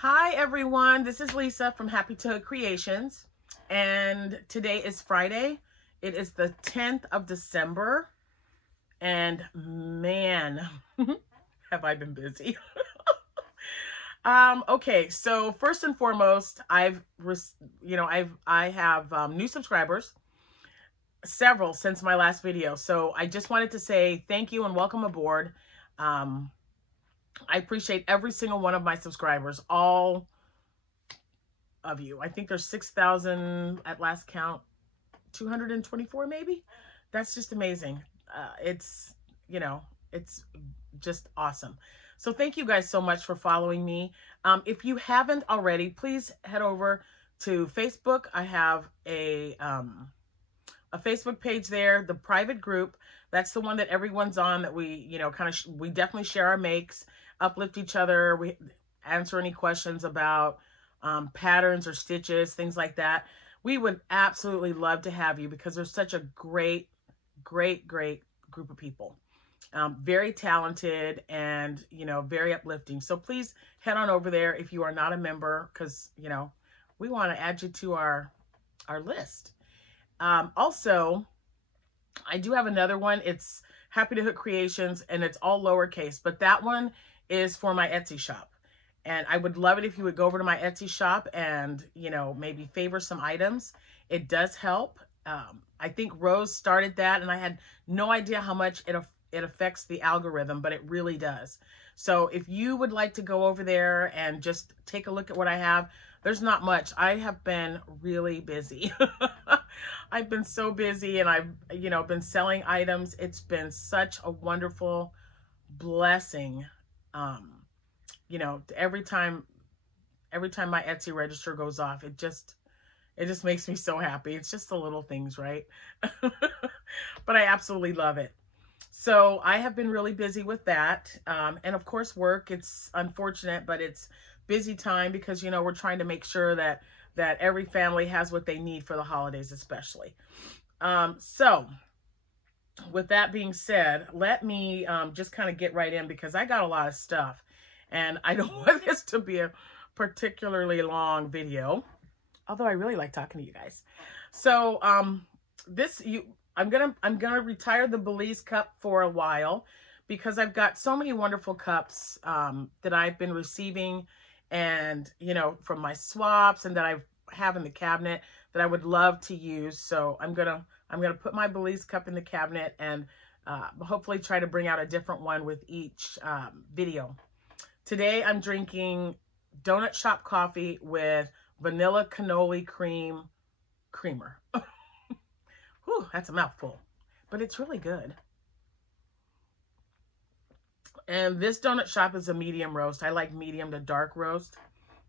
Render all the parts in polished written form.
Hi everyone, this is Lisa from Happytohook Creations, and today is Friday. It is the 10th of December, and man, have I been busy. Okay, so first and foremost, I have new subscribers, several since my last video. So I just wanted to say thank you and welcome aboard. I appreciate every single one of my subscribers, all of you. I think there's 6,000 at last count, 224 maybe. That's just amazing. It's just awesome. So thank you guys so much for following me. If you haven't already, please head over to Facebook. I have a Facebook page there, the private group. That's the one that everyone's on, that we, we definitely share our makes, uplift each other. We answer any questions about patterns or stitches, things like that. We would absolutely love to have you because there's such a great group of people. Very talented and, very uplifting. So please head on over there if you are not a member, because, we want to add you to our list. Also, I do have another one. It's Happytohook Creations, and it's all lowercase, but that one is for my Etsy shop. And I would love it if you would go over to my Etsy shop and, maybe favor some items. It does help. I think Rose started that, and I had no idea how much it affects the algorithm, but it really does. So if you would like to go over there and just take a look at what I have, there's not much. I have been really busy. I've been so busy, and I've, been selling items. It's been such a wonderful blessing. Every time my Etsy register goes off, it just makes me so happy. It's just the little things, right? But I absolutely love it. So I have been really busy with that. And of course work, it's unfortunate, but it's busy time because, we're trying to make sure that every family has what they need for the holidays, especially. So with that being said, let me just kind of get right in, because I got a lot of stuff and I don't want this to be a particularly long video, although I really like talking to you guys. So I'm gonna retire the Belize cup for a while, because I've got so many wonderful cups that I've been receiving, and from my swaps, and that I have in the cabinet that I would love to use. So I'm gonna put my Belize cup in the cabinet, and hopefully try to bring out a different one with each video. Today I'm drinking donut shop coffee with vanilla cannoli creamer. Whew, that's a mouthful, but it's really good. And this donut shop is a medium roast. I like medium to dark roast.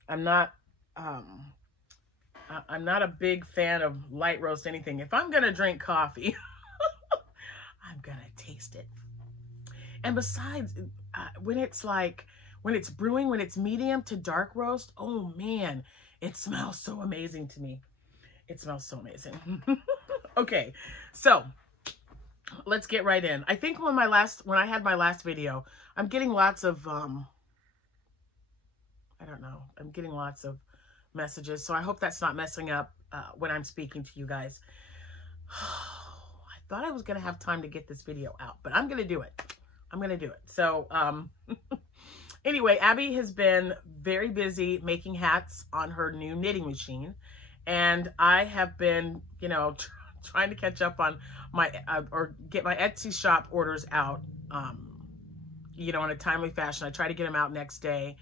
I'm not a big fan of light roast anything. If I'm gonna drink coffee, I'm gonna taste it. And besides, when it's brewing, when it's medium to dark roast, oh man, it smells so amazing to me. It smells so amazing. Okay, so let's get right in. I think when I had my last video, I'm getting lots of I'm getting lots of messages, so I hope that's not messing up when I'm speaking to you guys. I thought I was gonna have time to get this video out, but I'm gonna do it. So anyway, Abby has been very busy making hats on her new knitting machine, and I have been, trying to catch up on my or get my Etsy shop orders out, in a timely fashion. I try to get them out next day,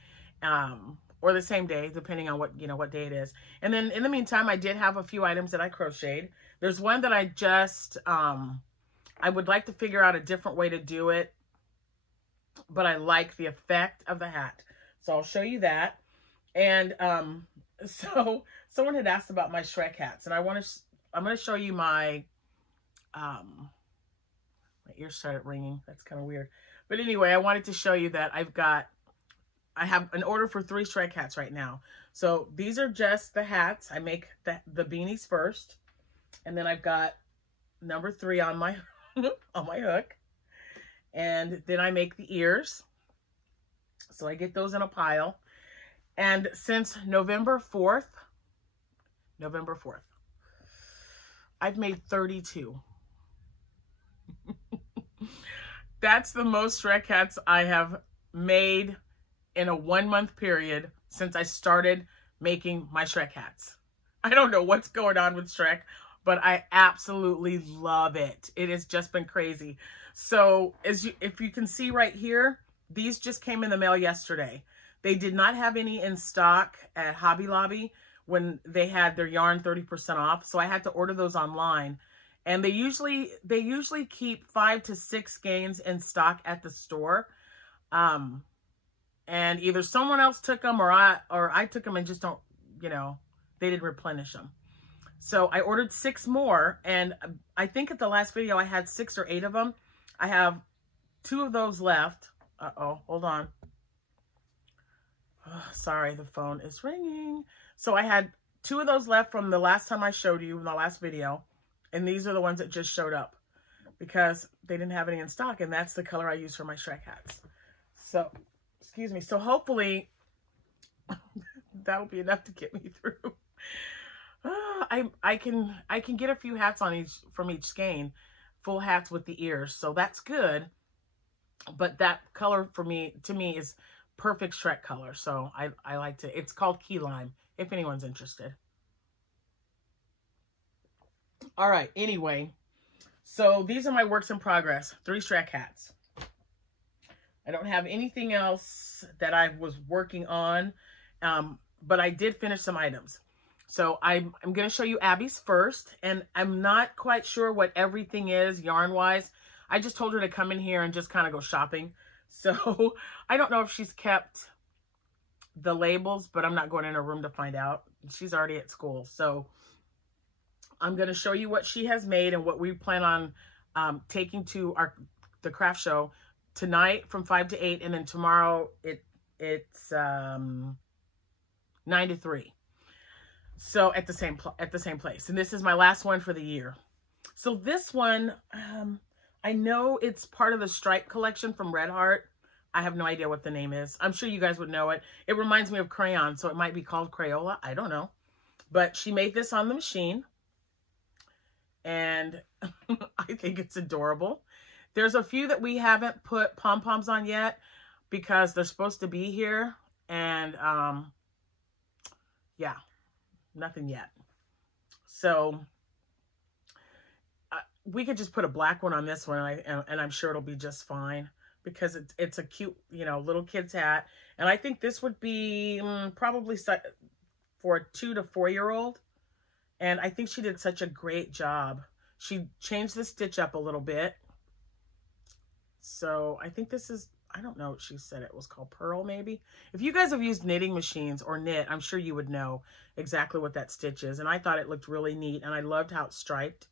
or the same day, depending on what day it is. And then in the meantime, I did have a few items that I crocheted. There's one that I just I would like to figure out a different way to do it, but I like the effect of the hat, so I'll show you that. And so someone had asked about my Shrek hats, and I'm going to show you my ears started ringing. That's kind of weird. But anyway, I wanted to show you that I have an order for 3 Shrek hats right now. So these are just the hats. I make the beanies first, and then I've got number 3 on my on my hook, and then I make the ears. So I get those in a pile, And since November 4th, I've made 32. That's the most Shrek hats I have made in a 1 month period since I started making my Shrek hats. I don't know what's going on with Shrek, but I absolutely love it. It has just been crazy. So if you can see right here, these just came in the mail yesterday. They did not have any in stock at Hobby Lobby when they had their yarn 30% off. So I had to order those online. And they usually keep 5 to 6 skeins in stock at the store. And either someone else took them or I took them and just don't, you know, they didn't replenish them. So I ordered 6 more, and I think at the last video I had 6 or 8 of them. I have 2 of those left. Uh-oh, hold on. Oh, sorry, the phone is ringing. So I had 2 of those left from the last time I showed you in the last video. And these are the ones that just showed up because they didn't have any in stock. And that's the color I use for my Shrek hats. So, excuse me. So hopefully that'll be enough to get me through. I can get a few hats on from each skein, full hats with the ears. So that's good. But that color to me is perfect Shrek color. So I like to, it's called Key Lime, if anyone's interested. All right, anyway, so these are my works in progress, 3 Shrek hats. I don't have anything else that I was working on, but I did finish some items. So I'm going to show you Abby's first, and I'm not quite sure what everything is yarn-wise. I just told her to come in here and just kind of go shopping. So I don't know if she's kept the labels, but I'm not going in her room to find out. She's already at school, so I'm going to show you what she has made and what we plan on taking to the craft show tonight from 5 to 8, and then tomorrow it's 9 to 3. So at the same place. And this is my last one for the year. So this one, I know it's part of the Stripe collection from Red Heart. I have no idea what the name is. I'm sure you guys would know it. It reminds me of crayon, so it might be called Crayola. I don't know. But she made this on the machine. And I think it's adorable. There's a few that we haven't put pom-poms on yet because they're supposed to be here. And, yeah, nothing yet. So, we could just put a black one on this one, and I'm sure it'll be just fine because it's a cute, you know, little kid's hat. And I think this would be probably for a 2 to 4-year-old. And I think she did such a great job. She changed the stitch up a little bit. So I think this is, I don't know what she said it was called, Pearl maybe. If you guys have used knitting machines or knit, I'm sure you would know exactly what that stitch is. And I thought it looked really neat. And I loved how it striped.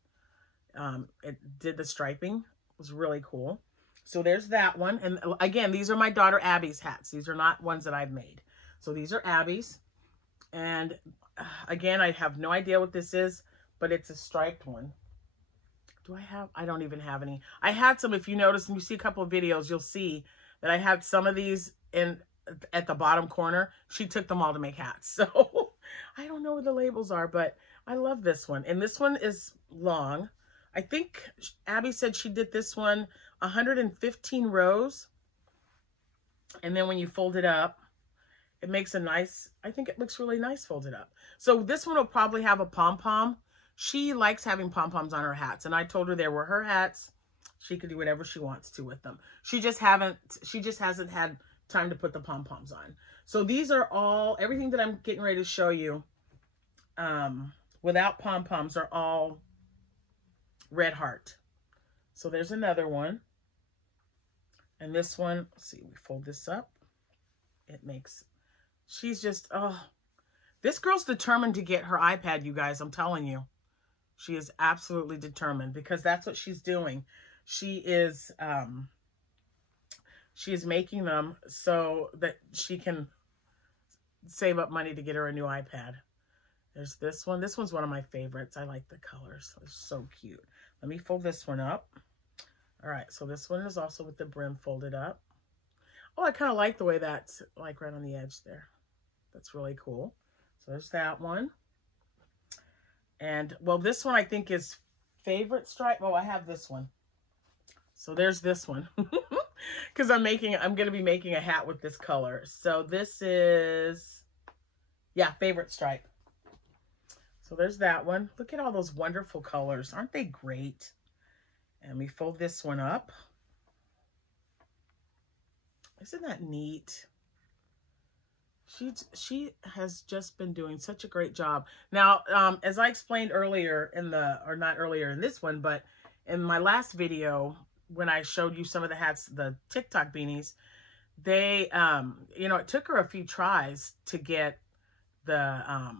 It did the striping. It was really cool. So there's that one. And again, these are my daughter Abby's hats. These are not ones that I've made. So these are Abby's. And again, I have no idea what this is, but it's a striped one. Do I have? I don't even have any. I had some, if you notice, and you see a couple of videos, you'll see that I had some of these at the bottom corner. She took them all to make hats. So I don't know where the labels are, but I love this one. And this one is long. I think Abby said she did this one 115 rows. And then when you fold it up, it makes a nice, I think it looks really nice folded up. So this one will probably have a pom-pom. She likes having pom-poms on her hats. And I told her they were her hats. She could do whatever she wants to with them. She just hasn't had time to put the pom-poms on. So these are all, everything that I'm getting ready to show you without pom-poms are all Red Heart. So there's another one. And this one, let's see, we fold this up. It makes, she's just, oh, this girl's determined to get her iPad, you guys. I'm telling you. She is absolutely determined because that's what she's doing. She is making them so that she can save up money to get her a new iPad. There's this one. This one's one of my favorites. I like the colors. It's so cute. Let me fold this one up. All right, so this one is also with the brim folded up. Oh, I kind of like the way that's like right on the edge there. That's really cool. So there's that one. And, well, this one I think is favorite stripe. Oh, I have this one. So there's this one. Because I'm going to be making a hat with this color. So this is, yeah, favorite stripe. So there's that one. Look at all those wonderful colors. Aren't they great? And we fold this one up. Isn't that neat? She has just been doing such a great job. Now, as I explained earlier or not earlier in this one, but in my last video, when I showed you some of the hats, the TikTok beanies, they, you know, it took her a few tries to get the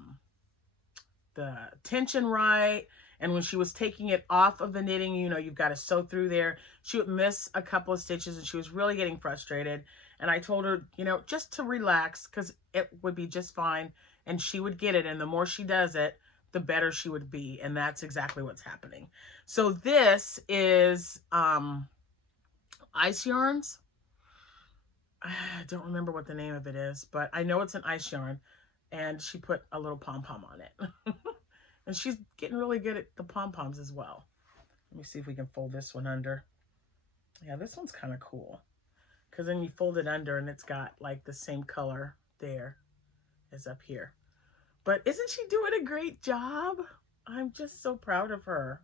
tension right. And when she was taking it off of the knitting, you know, you've got to sew through there. She would miss a couple of stitches and she was really getting frustrated. And I told her, you know, just to relax because it would be just fine. And she would get it. And the more she does it, the better she would be. And that's exactly what's happening. So this is ice yarns. I don't remember what the name of it is, but I know it's an ice yarn. And she put a little pom-pom on it. And she's getting really good at the pom-poms as well. Let me see if we can fold this one under. Yeah, this one's kind of cool. Because then you fold it under and it's got like the same color there as up here. But isn't she doing a great job? I'm just so proud of her.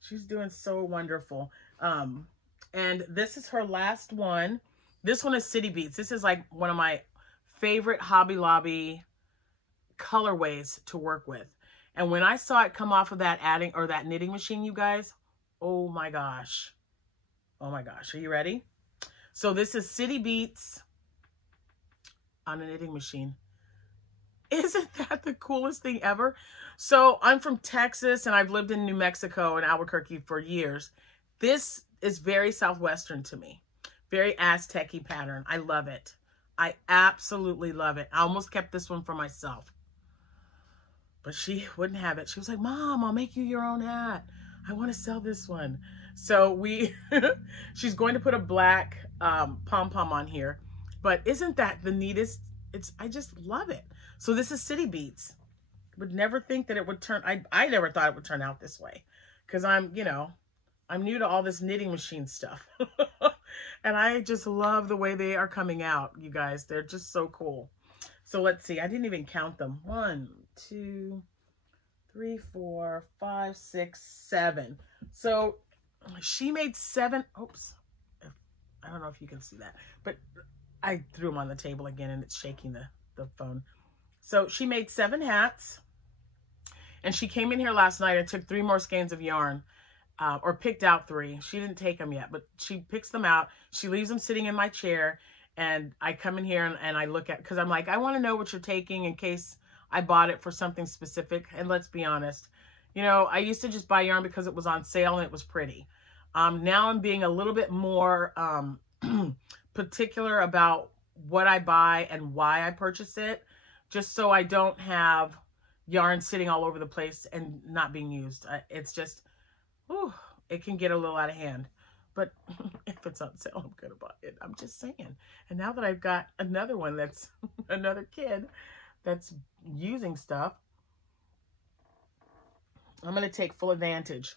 She's doing so wonderful. And this is her last one. This one is City Beats. This is like one of my favorite Hobby Lobby colorways to work with. And when I saw it come off of that that knitting machine, you guys, oh my gosh. Oh my gosh. Are you ready? So this is City Beats on a knitting machine. Isn't that the coolest thing ever? So I'm from Texas and I've lived in New Mexico and Albuquerque for years. This is very Southwestern to me. Very Aztec-y pattern. I love it. I absolutely love it. I almost kept this one for myself. But she wouldn't have it. She was like, Mom, I'll make you your own hat. I want to sell this one. So she's going to put a black pom-pom on here. But isn't that the neatest? I just love it. So this is City Beats. Would never think that it would turn, I never thought it would turn out this way. Because I'm new to all this knitting machine stuff. And I just love the way they are coming out, you guys. They're just so cool. So let's see. I didn't even count them. 1, 2, 3, 4, 5, 6, 7. So she made 7. Oops. I don't know if you can see that. But I threw them on the table again and it's shaking the phone. So she made 7 hats. And she came in here last night and took 3 more skeins of yarn. Or picked out 3. She didn't take them yet, but she picks them out. She leaves them sitting in my chair, and I come in here and I look at, because I'm like, I want to know what you're taking in case I bought it for something specific. And let's be honest, you know, I used to just buy yarn because it was on sale and it was pretty. Now I'm being a little bit more particular about what I buy and why I purchase it, just so I don't have yarn sitting all over the place and not being used. It's just... Ooh, it can get a little out of hand, but if it's on sale, I'm gonna buy it. I'm just saying. And now that I've got another one that's another kid that's using stuff, I'm gonna take full advantage.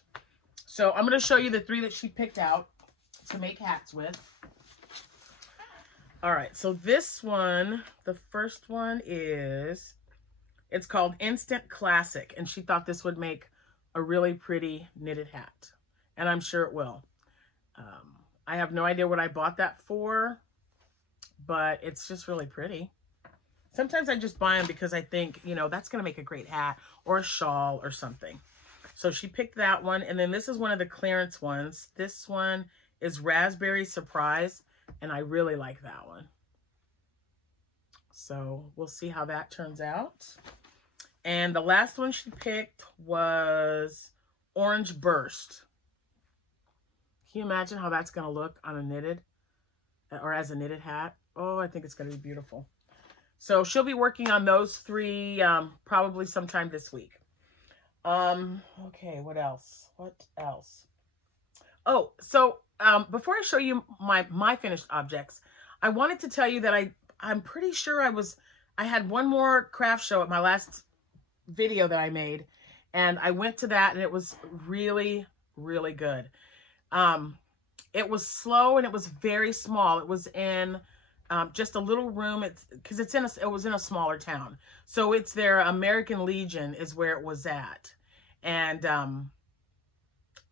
So I'm gonna show you the 3 that she picked out to make hats with. All right, so this one, the first one it's called Instant Classic, and she thought this would make a really pretty knitted hat, and I'm sure it will. I have no idea what I bought that for, but it's just really pretty. Sometimes I just buy them because I think, you know, that's going to make a great hat or a shawl or something. So she picked that one, and then this is one of the clearance ones. This one is Raspberry Surprise, and I really like that one. So we'll see how that turns out. And the last one she picked was Orange Burst. Can you imagine how that's going to look on a knitted or as a knitted hat? Oh, I think it's going to be beautiful. So she'll be working on those 3 probably sometime this week. Okay, what else? What else? Oh, so before I show you my finished objects, I wanted to tell you that I'm pretty sure I was I had one more craft show at my last video that I made, and I went to that, and it was really, really good. It was slow, and it was very small. It was in just a little room. It was in a smaller town. So it's their American Legion is where it was at. And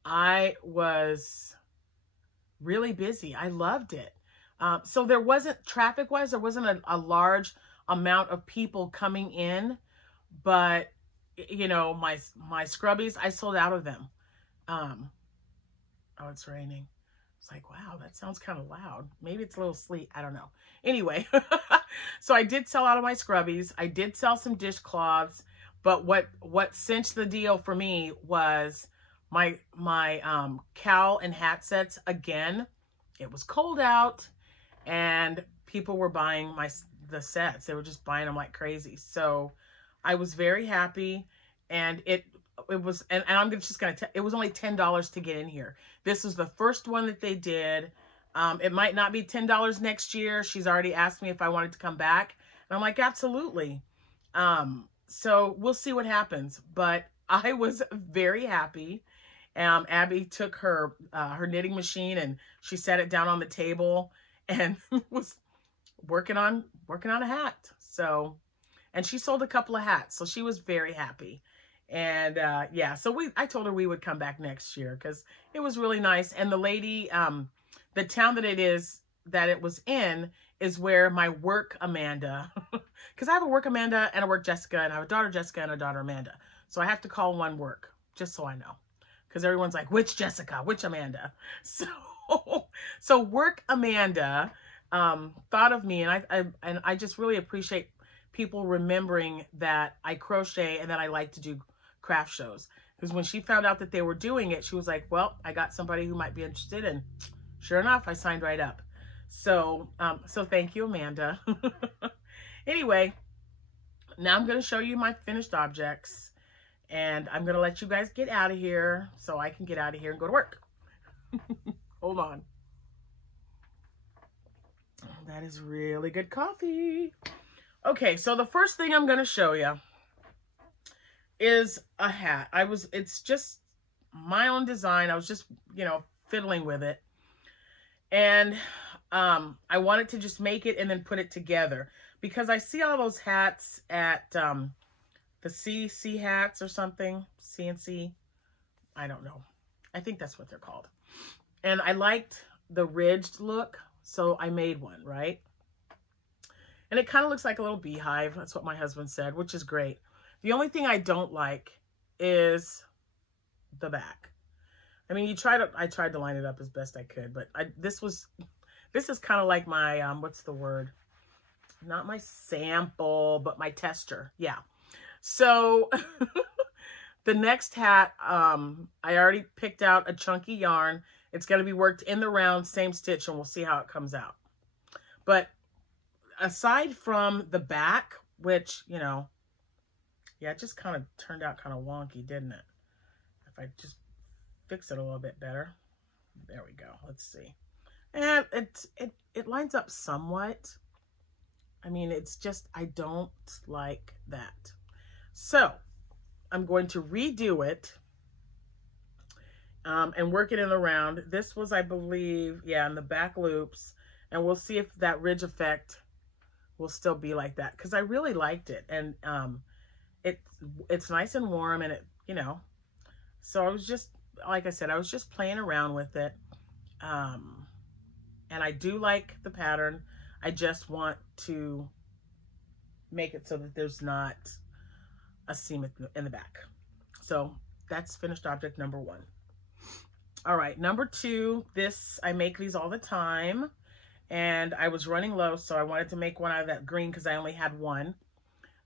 I was really busy. I loved it. So there wasn't, traffic-wise, there wasn't a large amount of people coming in, but, you know, my scrubbies, I sold out of them. Oh, it's raining. It's like, wow, that sounds kind of loud. Maybe it's a little sleet. I don't know. Anyway, so I did sell out of my scrubbies. I did sell some dishcloths, but what cinched the deal for me was my cowl and hat sets. Again, it was cold out, and people were buying the sets. They were just buying them like crazy. So I was very happy, and it was, and I'm just going to, it was only $10 to get in here. This was the first one that they did. It might not be $10 next year. She's already asked me if I wanted to come back. And I'm like, absolutely. So we'll see what happens. But I was very happy. Abby took her knitting machine, and she set it down on the table and was working on a hat. So, and she sold a couple of hats. So she was very happy. And yeah, so I told her we would come back next year because it was really nice. And the lady, the town that it was in is where my work Amanda, because I have a work Amanda and a work Jessica, and I have a daughter Jessica and a daughter Amanda. So I have to call one work, just so I know. Because everyone's like, which Jessica, which Amanda? So work Amanda thought of me, and I just really appreciate people remembering that I crochet and that I like to do craft shows. Because when she found out that they were doing it, she was like, well, I got somebody who might be interested, and sure enough, I signed right up. So so thank you, Amanda. Anyway, now I'm going to show you my finished objects, and I'm going to let you guys get out of here so I can get out of here and go to work. Hold on. That is really good coffee. Okay, so the first thing I'm going to show you is a hat. It's just my own design. I was just, you know, fiddling with it. And I wanted to just make it and then put it together, because I see all those hats at the CC hats or something, CNC. I don't know. I think that's what they're called. And I liked the ridged look, so I made one, right? And it kind of looks like a little beehive. That's what my husband said, which is great. The only thing I don't like is the back. I mean, I tried to line it up as best I could, but this is kind of like my, what's the word? Not my sample, but my tester. Yeah. So the next hat, I already picked out a chunky yarn. It's going to be worked in the round, same stitch, and we'll see how it comes out. But aside from the back, which, you know, yeah, it just kind of turned out kind of wonky, didn't it? If I just fix it a little bit better. There we go. Let's see. And it lines up somewhat. I mean, it's just, I don't like that. So I'm going to redo it and work it in the round. This was, I believe, yeah, in the back loops. And we'll see if that ridge effect will still be like that, because I really liked it. And it's nice and warm, and it, you know, so I was just, like I said, I was just playing around with it. And I do like the pattern. I just want to make it so that there's not a seam in the back. So that's finished object number 1. All right, number 2, I make these all the time, and I was running low, so I wanted to make one out of that green because I only had one.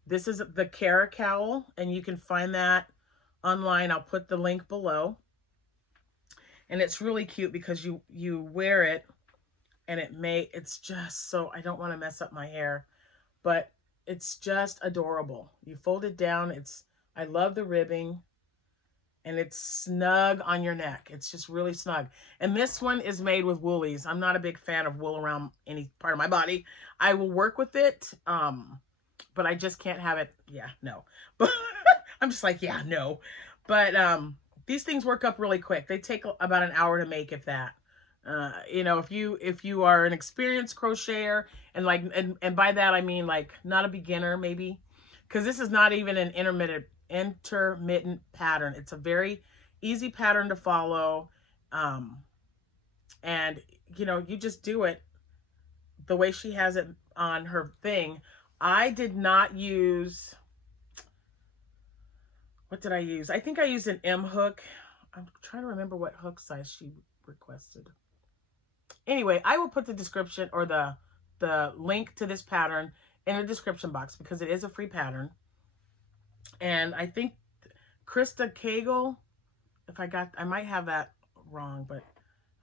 This is the Cara Cowl, and you can find that online. I'll put the link below. And it's really cute because you wear it, and it's just so, I don't want to mess up my hair, but it's just adorable. You fold it down. I love the ribbing, and it's snug on your neck. It's just really snug. And this one is made with woolies. I'm not a big fan of wool around any part of my body. I will work with it, but I just can't have it. Yeah, no. But I'm just like, yeah, no. But these things work up really quick. They take about an hour to make, if that. You know, if you are an experienced crocheter, and like, and by that I mean like not a beginner maybe, because this is not even an intermittent pattern. It's a very easy pattern to follow, and you know, you just do it the way she has it on her thing. I did not use, what did I use? I think I used an M hook. I'm trying to remember what hook size she requested. Anyway, I will put the description or the link to this pattern in the description box because it is a free pattern. And I think Krista Cagle, I might have that wrong, but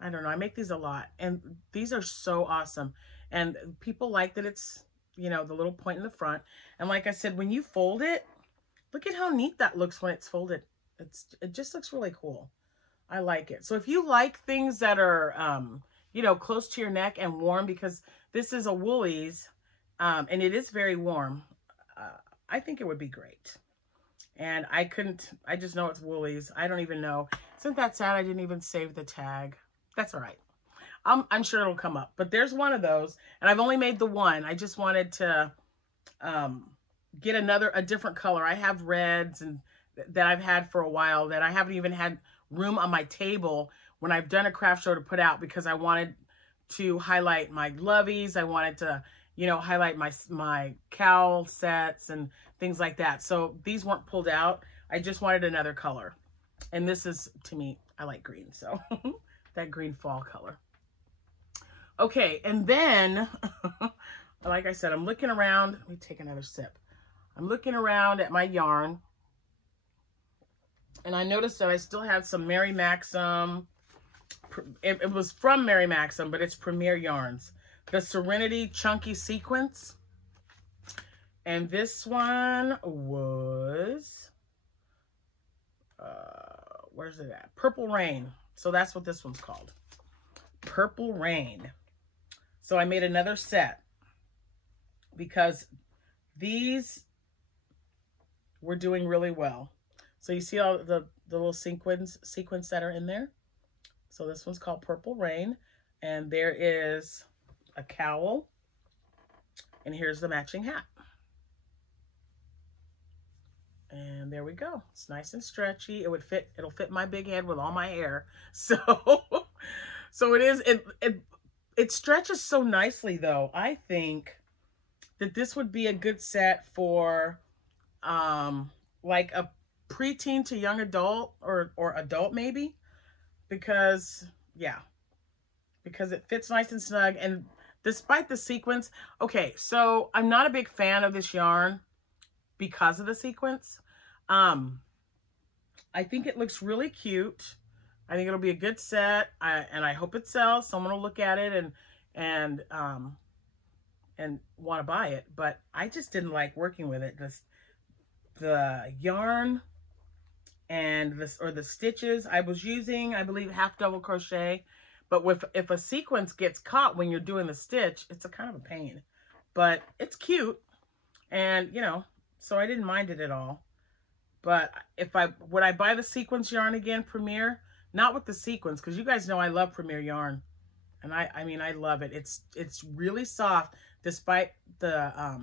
I don't know. I make these a lot, and these are so awesome. And people like that it's, you know, the little point in the front. And like I said, when you fold it, look at how neat that looks when it's folded. It just looks really cool. I like it. So if you like things that are, you know, close to your neck and warm, because this is a Woolies, and it is very warm, I think it would be great. And I just know it's Woolies. I don't even know. Isn't that sad? I didn't even save the tag. That's all right. I'm sure it'll come up. But there's one of those, and I've only made the one. I just wanted to get a different color. I have reds and that I've had for a while that I haven't even had room on my table when I've done a craft show to put out, because I wanted to highlight my loveys. I wanted to, you know, highlight my cowl sets and things like that. So these weren't pulled out. I just wanted another color. And this is, to me, I like green. So that green fall color. Okay, and then, like I said, I'm looking around. Let me take another sip. I'm looking around at my yarn, and I noticed that I still had some Mary Maxim. It was from Mary Maxim, but it's Premier Yarns. The Serenity Chunky Sequence. And this one was, where's it at? Purple Rain. So that's what this one's called. Purple Rain. So I made another set because these were doing really well. So you see all the little sequins that are in there. So this one's called Purple Rain, and there is a cowl, and here's the matching hat. And there we go. It's nice and stretchy. It'll fit my big head with all my hair. So it stretches so nicely though. I think that this would be a good set for like a preteen to young adult or adult maybe, because it fits nice and snug. And despite the sequence, okay, so I'm not a big fan of this yarn because of the sequence. I think it looks really cute. I think it'll be a good set, and I hope it sells. Someone will look at it and want to buy it. But I just didn't like working with it. The yarn and the stitches I was using, I believe, half double crochet. But if a sequence gets caught when you're doing the stitch, it's a kind of a pain. But it's cute, and you know, so I didn't mind it at all. But would I buy the sequence yarn again, Premier? Not with the sequence, because you guys know I love Premier yarn, and I mean I love it. It's really soft despite the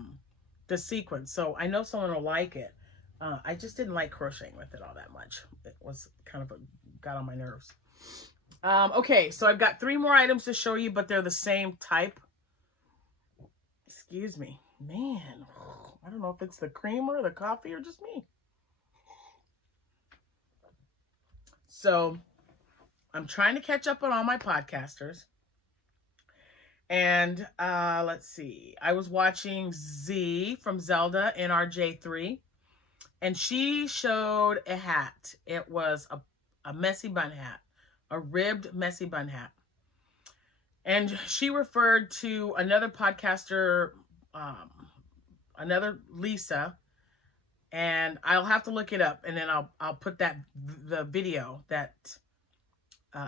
sequence. So I know someone will like it. I just didn't like crocheting with it all that much. It was kind of got on my nerves. Okay, so I've got 3 more items to show you, but they're the same type. Excuse me, man. I don't know if it's the creamer, the coffee, or just me. So I'm trying to catch up on all my podcasters. And let's see. I was watching Z from Zelda NRJ3. And she showed a hat. It was a messy bun hat. A ribbed messy bun hat. And she referred to another podcaster, another Lisa. And I'll have to look it up, and then I'll put the video that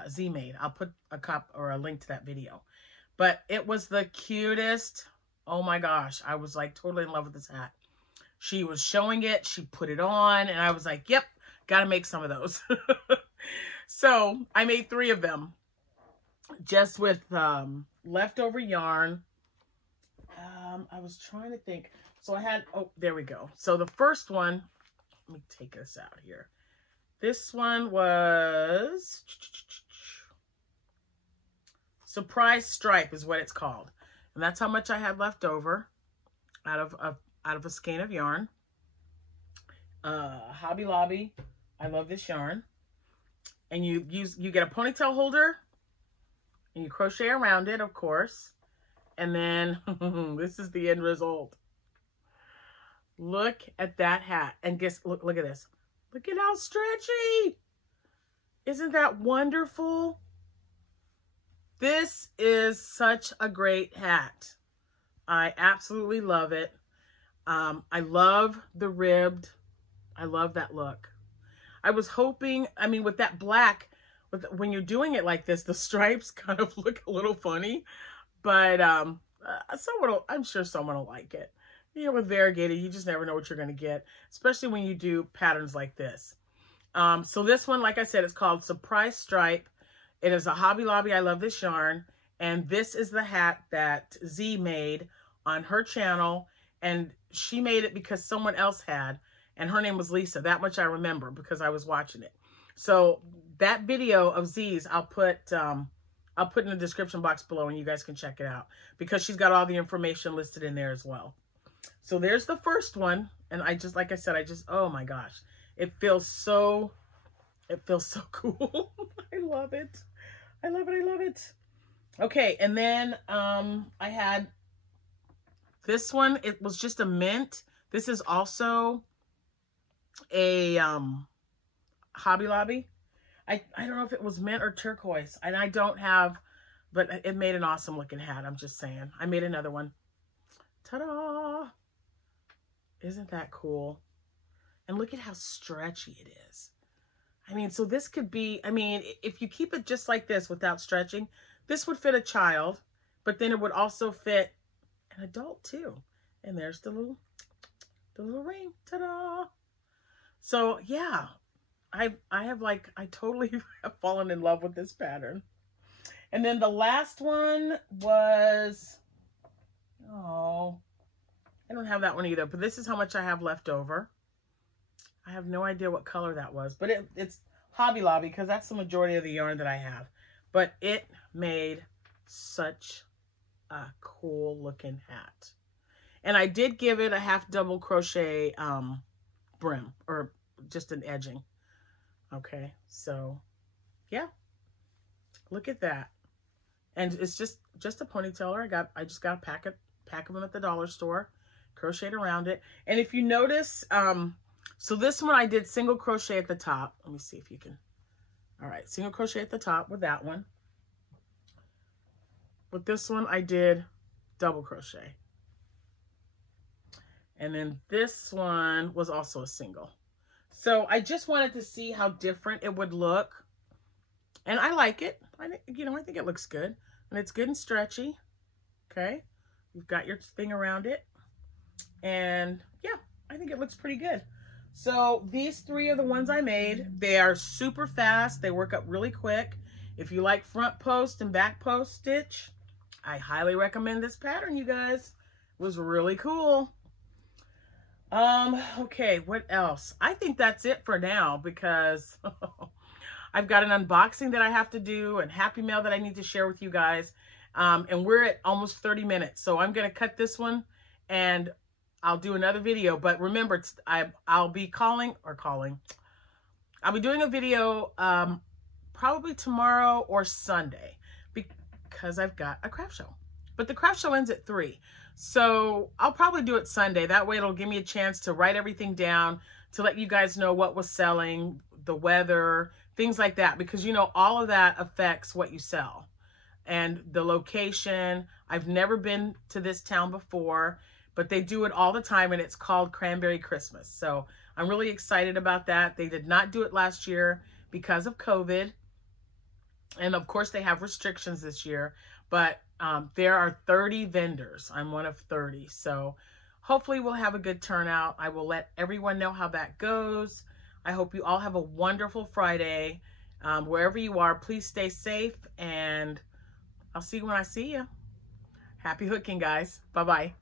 Z made. I'll put a link to that video. But it was the cutest. Oh my gosh, I was like totally in love with this hat. She was showing it. She put it on, and I was like, yep, got to make some of those. So I made 3 of them just with leftover yarn. I was trying to think. So I had, oh, there we go. So the first one, let me take this out here. This one was Surprise Stripe is what it's called. And that's how much I had left over out of a skein of yarn. Hobby Lobby, I love this yarn. And you get a ponytail holder and you crochet around it, of course. And then this is the end result. Look at that hat. And look at this. Look at how stretchy. Isn't that wonderful? This is such a great hat. I absolutely love it. I love the ribbed. I love that look. I was hoping, I mean, with that black, when you're doing it like this, the stripes kind of look a little funny, but I'm sure someone will like it. You know, with variegated, you just never know what you're going to get, especially when you do patterns like this. So this one, like I said, it's called Surprise Stripe. It is a Hobby Lobby. I love this yarn. And this is the hat that Z made on her channel. And she made it because someone else had. And her name was Lisa. That much I remember because I was watching it. So that video of Z's, I'll put in the description box below and you guys can check it out. Because she's got all the information listed in there as well. So there's the first one. And like I said, oh my gosh. It feels so cool. I love it. I love it. I love it. Okay. And then, I had this one. It was just a mint. This is also a, Hobby Lobby. I don't know if it was mint or turquoise, and I don't have, but it made an awesome looking hat. I'm just saying. I made another one. Ta-da! Isn't that cool? And look at how stretchy it is. I mean, so this could be, I mean, if you keep it just like this without stretching, this would fit a child, but then it would also fit an adult too. And there's the little ring. Ta-da! So yeah, I totally have fallen in love with this pattern. And then the last one was, oh, I don't have that one either, but this is how much I have left over. I have no idea what color that was, but it's Hobby Lobby because that's the majority of the yarn that I have. But it made such a cool looking hat. And I did give it a half double crochet brim, or just an edging. Okay, so yeah, look at that. And it's just a ponytailer. I just got a pack of them at the dollar store, crocheted around it. And if you notice, so this one I did single crochet at the top. Let me see if you can. All right, single crochet at the top with that one. With this one I did double crochet. And then this one was also a single. So I just wanted to see how different it would look. And I like it. I think it looks good. And it's good and stretchy. Okay. You've got your thing around it. And yeah, I think it looks pretty good. So these 3 are the ones I made. They are super fast. They work up really quick. If you like front post and back post stitch, I highly recommend this pattern, you guys. It was really cool. Okay, what else? I think that's it for now because I've got an unboxing that I have to do and Happy Mail that I need to share with you guys. And we're at almost 30 minutes. So I'm going to cut this one and I'll do another video. But remember, I'll be I'll be doing a video probably tomorrow or Sunday because I've got a craft show. But the craft show ends at 3. So I'll probably do it Sunday. That way it'll give me a chance to write everything down, to let you guys know what was selling, the weather, things like that. Because, you know, all of that affects what you sell. And the location. I've never been to this town before, but they do it all the time, and it's called Cranberry Christmas. So I'm really excited about that. They did not do it last year because of COVID. And of course they have restrictions this year, but there are 30 vendors. I'm one of 30. So hopefully we'll have a good turnout. I will let everyone know how that goes. I hope you all have a wonderful Friday. Wherever you are, please stay safe, and I'll see you when I see you. Happy hooking, guys. Bye-bye.